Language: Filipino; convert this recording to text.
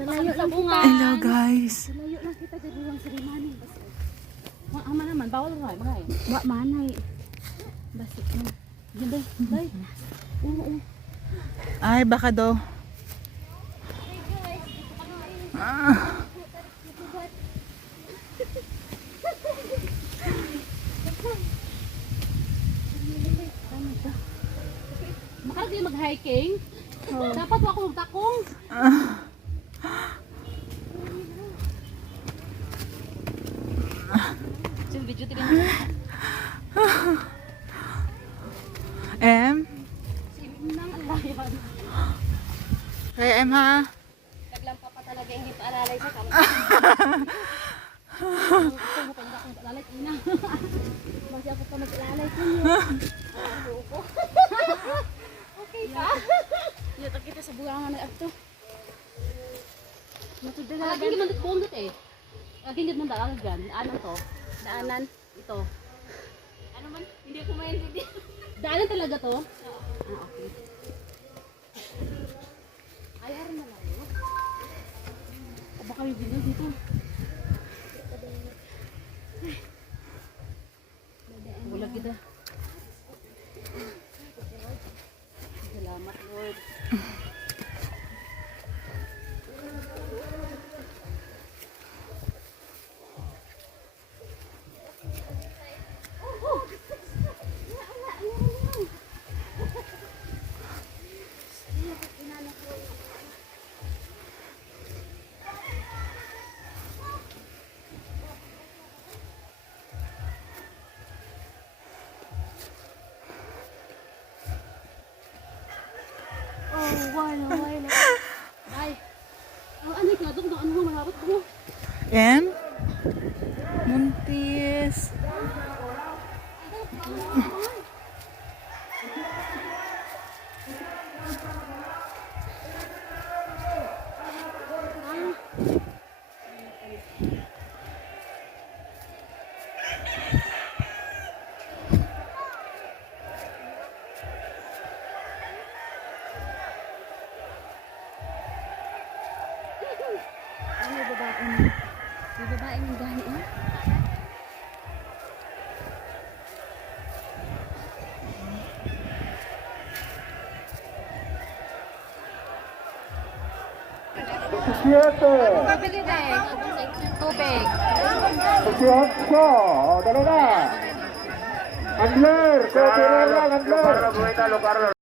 Salayo lang bunga. Hello guys. Salayo lang kita sa buwang sarimanin. Ama naman, bawal nga, mga Wa manay. Basi mo. Yan day, day. Oo. Ay, baka daw. Makarag yung mag-hiking. Dapat ako magtakong. Sino video tinin mo? Em? Nang alayan. Kaya Em ha? Naglampa pa talaga hindi pa alalay sa kamay. Alalay ko na. Basi ako pa mag-alalay ko niyo. Okay pa. Yata kita sa buwangan na ato. Matudala. Laging gimandot bundot eh. Laging gimandot dalagan. Ano to? Daanan. Ito. Ano man? Hindi ko maintindihan. Daanan talaga to? Ah, okay. Ay, aram na lang. O baka may video dito. Wala kita. Salamat Lord. Wala. Ay. Ang ano ka doon? Ano mo mangarap mo? Em? Muntis. Ano babae mo? May babae ng gani ah. Pabili na eh. Tubig. 18. O, dalawa. Handler, ko, Andler.